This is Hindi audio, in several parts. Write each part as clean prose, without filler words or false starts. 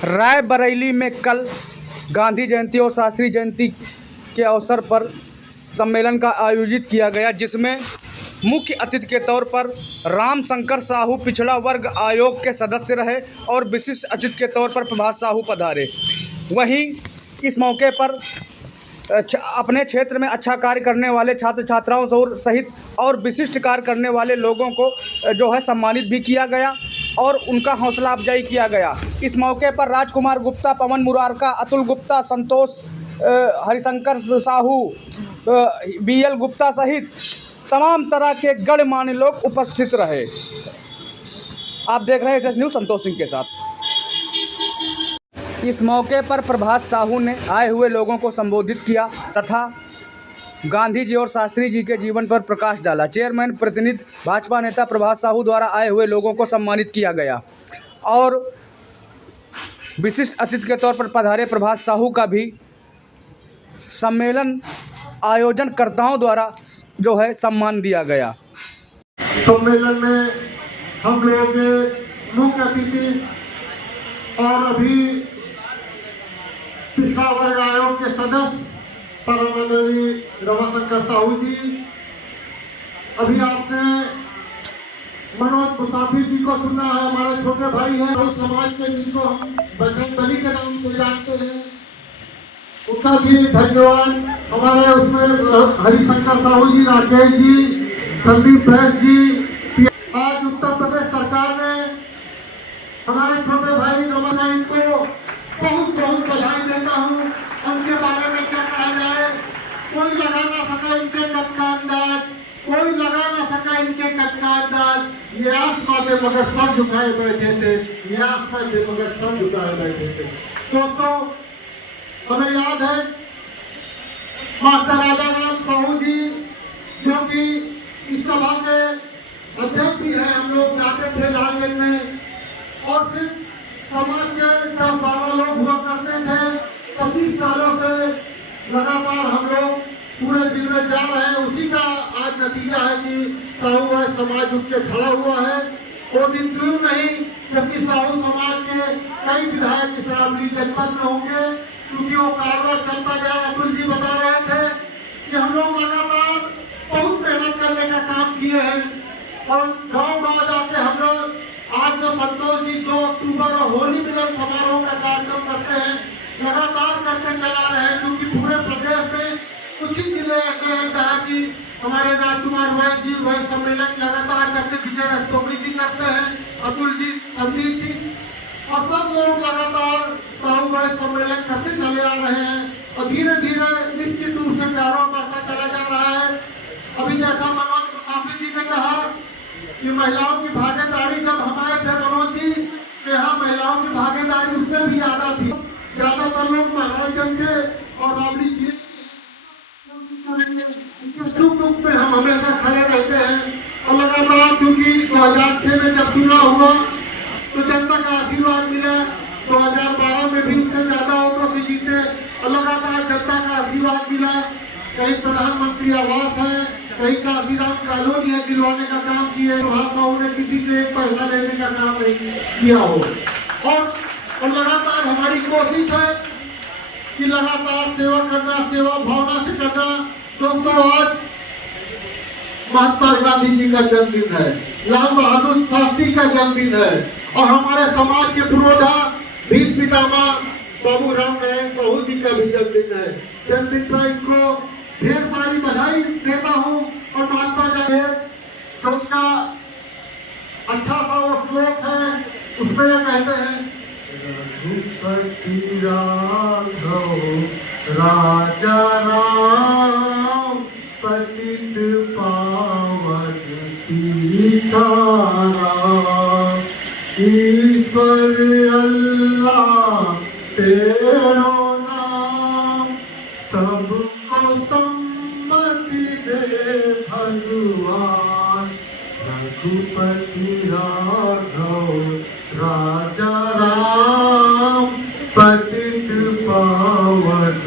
रायबरेली में कल गांधी जयंती और शास्त्री जयंती के अवसर पर सम्मेलन का आयोजित किया गया, जिसमें मुख्य अतिथि के तौर पर राम शंकर साहू पिछड़ा वर्ग आयोग के सदस्य रहे और विशिष्ट अतिथि के तौर पर प्रभात साहू पधारे। वहीं इस मौके पर अपने क्षेत्र में अच्छा कार्य करने वाले छात्र छात्राओं सहित और विशिष्ट कार्य करने वाले लोगों को जो है सम्मानित भी किया गया और उनका हौसला अफजाई किया गया। इस मौके पर राजकुमार गुप्ता, पवन मुरारका, अतुल गुप्ता, संतोष हरिशंकर साहू, बीएल गुप्ता सहित तमाम तरह के गणमान्य लोग उपस्थित रहे। आप देख रहे हैं एसएस न्यूज़ संतोष सिंह के साथ। इस मौके पर प्रभात साहू ने आए हुए लोगों को संबोधित किया तथा गांधी जी और शास्त्री जी के जीवन पर प्रकाश डाला। चेयरमैन प्रतिनिधि भाजपा नेता प्रभात साहू द्वारा आए हुए लोगों को सम्मानित किया गया और विशिष्ट अतिथि के तौर पर पधारे प्रभात साहू का भी सम्मेलन आयोजनकर्ताओं द्वारा जो है सम्मान दिया गया। सम्मेलन में हम लोग मुख्य अतिथि और अभी पिछड़ा वर्ग आयोग के सदस्य परमानंदीय रमाशंकर साहू जी, अभी आपने मनोज मुसाफिर जी को सुना है, हमारे छोटे भाई हैं और समाज के, जिनको हम बजरंग बली के नाम से जानते हैं, उनका भी धन्यवाद। हमारे उसमें हरिशंकर साहू जी, राकेश जी, संदीप बैस जी। आज उत्तर प्रदेश सरकार ने हमारे छोटे भाई रमानाइन को बहुत बहुत बधाई देता हूँ। उनके बारे में क्या कहा जाए, कोई लगा ना सका इनके कद का अंदाज, कोई लगा ना सका इनके कद का अंदाज। ये आसमां पे मगर सर झुकाए बैठे थे, ये आसमां पे मगर सर झुकाए बैठे थे। तो हमें याद है मास्टर राजा राम साहू जी, जो कि इस सभा के अध्यक्ष भी हैं। हम लोग जाते थे लालगंज में और फिर समाज के 10-12 लोग हुआ करते थे। 25 सालों से लगातार हम लोग पूरे दिन में जा रहे हैं। उसी का आज नतीजा है कि साहू समाज उठ के खड़ा हुआ है। वो दिन दूर नहीं जबकि साहू समाज के कई विधायक इस रामली जनपद में होंगे, क्योंकि वो कारवां चलता गया। अतुल जी बता रहे थे कि हम लोग लगातार बहुत मेहनत करने का काम किए हैं और गाँव जाके हम लोग आज जो संतोष जी 2 अक्टूबर और होली मिलन समारोह का कार्यक्रम करते हैं, लगातार करके चला रहे हैं, क्योंकि पूरे प्रदेश में कुछ ही जिले ऐसे हैं जहाँ की हमारे राजकुमार वैद्य जी वही सम्मेलन लगातार करते, विजय रस्तोगी जी करते हैं, अतुल जी, संदीप जी और सब लोग लगातार साहू वैद्य सम्मेलन करते चले आ रहे हैं और धीरे धीरे निश्चित रूप से प्यारा बढ़ता चला जा रहा है। अभी जैसा मनोज मुसाफिर जी ने कहा कि महिलाओं की भागीदारी, जब हमारे थे मनोज जी तो यहाँ महिलाओं की भागीदारी उससे भी ज्यादा थी। ज्यादातर लोग मनोरंजन के और राबड़ी जी सुख दुख में हम हमेशा खड़े रहते हैं और लगातार, क्योंकि 2006 में जब चुनाव हुआ तो जनता का आशीर्वाद मिला। 2012 में भी उससे ज्यादा वोटों से जीते और लगातार जनता का आशीर्वाद मिला। कहीं प्रधानमंत्री आवास है, कहीं काशीराम कॉलोनी है, दिलवाने का काम किए। प्रभात साहू ने किसी से एक पैसा लेने का काम नहीं किया हो और लगातार हमारी कोशिश है कि लगातार सेवा करना, सेवा भावना से करना। दोस्तों, आज महात्मा गांधी जी का जन्मदिन है, लाल बहादुर शास्त्री का जन्मदिन है और हमारे समाज के पुरोधा भीष्म पितामह बाबू राम नारायण साहू जी का भी जन्मदिन है। जन्मदिन पर इनको ढेर सारी बधाई देता हूँ और महात्मा गांधी तो उनका अच्छा सा वो श्लोक है, उसमें ये कहते हैं, रघुपति राघव राजा राम पतित पावन सीताराम, ईश्वर अल्लाह तेरो नाम, सबको सम्मति दे भगवान, रघुपति राघव राजा राम पतित पावन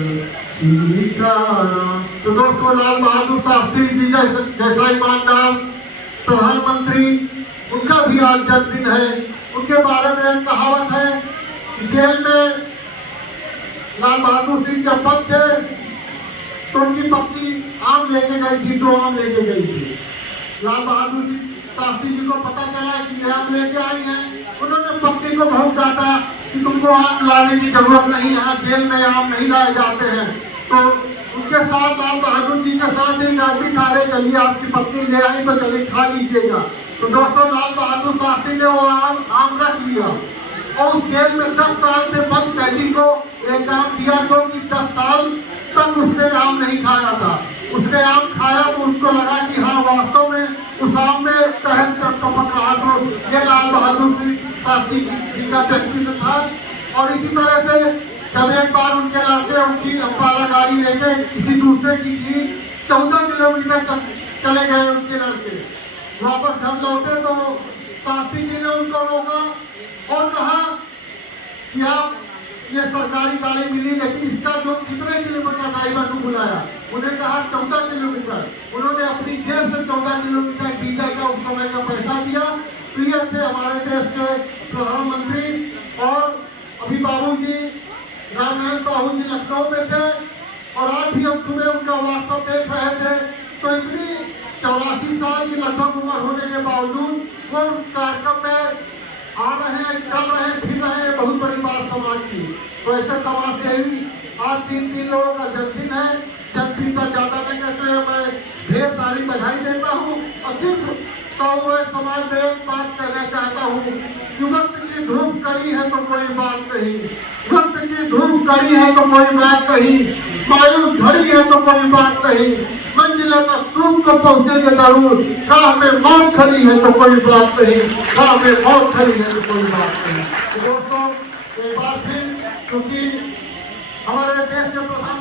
सीताराम। तो दोस्तों, लाल बहादुर शास्त्री जी जैसा ईमानदार प्रधानमंत्री, उनका भी आज जन्मदिन है। उनके बारे में कहावत है जेल में लाल बहादुर सिंह जब बंद थे तो उनकी पत्नी आम लेके गई थी, 2 आम लेके गई थी। लाल बहादुर जी शास्त्री जी को पता चला कि ये आम लेके आई हैं, उन्होंने पत्नी को बहुत डांटा कि तुमको आम लाने की जरूरत नहीं, यहाँ जेल में आम नहीं लाए जाते हैं। तो उनके साथ लाल बहादुर जी के साथ एक आदमी था, अरे चलिए आपकी पत्नी ले आई तो चलिए खा लीजिएगा। तो दोस्तों लाल बहादुर शास्त्री ने वो आम रख लिया और उस जेल में 10 साल से बंद कैदी को एक काम दिया जो कि 10 साल तक उसने आम नहीं खाया था। उसने आम खाया तो उसको लगा कि हाँ वास्तव में उस आम में शहद टपक रहा, तो ये लाल बहादुर शास्त्री जी का व्यक्तित्व था। और इसी तरह से जब एक बार उनके लाके उनकी अम्बाला गाड़ी लेके किसी दूसरे की थी, 14 किलोमीटर चले गए उनके लड़के, वापस घर लौटे तो शास्त्री जी ने उनको रोका और कहा कि आप ये सरकारी गाड़ी मिली लेकिन इसका जो कितने किलोमीटर ड्राइवर को बुलाया, उन्हें कहा 14 किलोमीटर। उन्होंने अपनी जेब से 14 किलोमीटर डीजल का उस समय का पैसा दिया। तो ये थे हमारे देश के प्रधानमंत्री। और अभी बाबूजी रामनाथ साहू जी लखनऊ में थे और आज भी हम सुबह उनका व्हाट्सएप देख रहे थे। तो इतनी 84 साल की लगभग उम्र होने के बावजूद वो कार्यक्रम में आ रहे हैं, चल रहे हैं, फिर रहे हैं, बहुत बड़ी बात समाज की। तो ऐसे समाज से ही आज 3 लोगों का जन्मदिन है। जन्मदिन का ज्यादा नहीं कहते हैं, मैं ढेर सारी बधाई देता हूँ और सिर्फ तो समाज में एक बात कहना चाहता हूँ कि वक्त की धूप कड़ी है तो कोई बात नहीं, वक्त की धूप कड़ी है तो कोई बात नहीं, मायूस घड़ी है तो कोई बात नहीं, मंजिल मखलूक को पहुंचेंगे जरूर, राह में मौत खड़ी है तो कोई बात नहीं, राह में मौत खड़ी है तो कोई बात नहीं। तो दोस्तों एक बार फिर, क्योंकि हमारे देश के प्रधान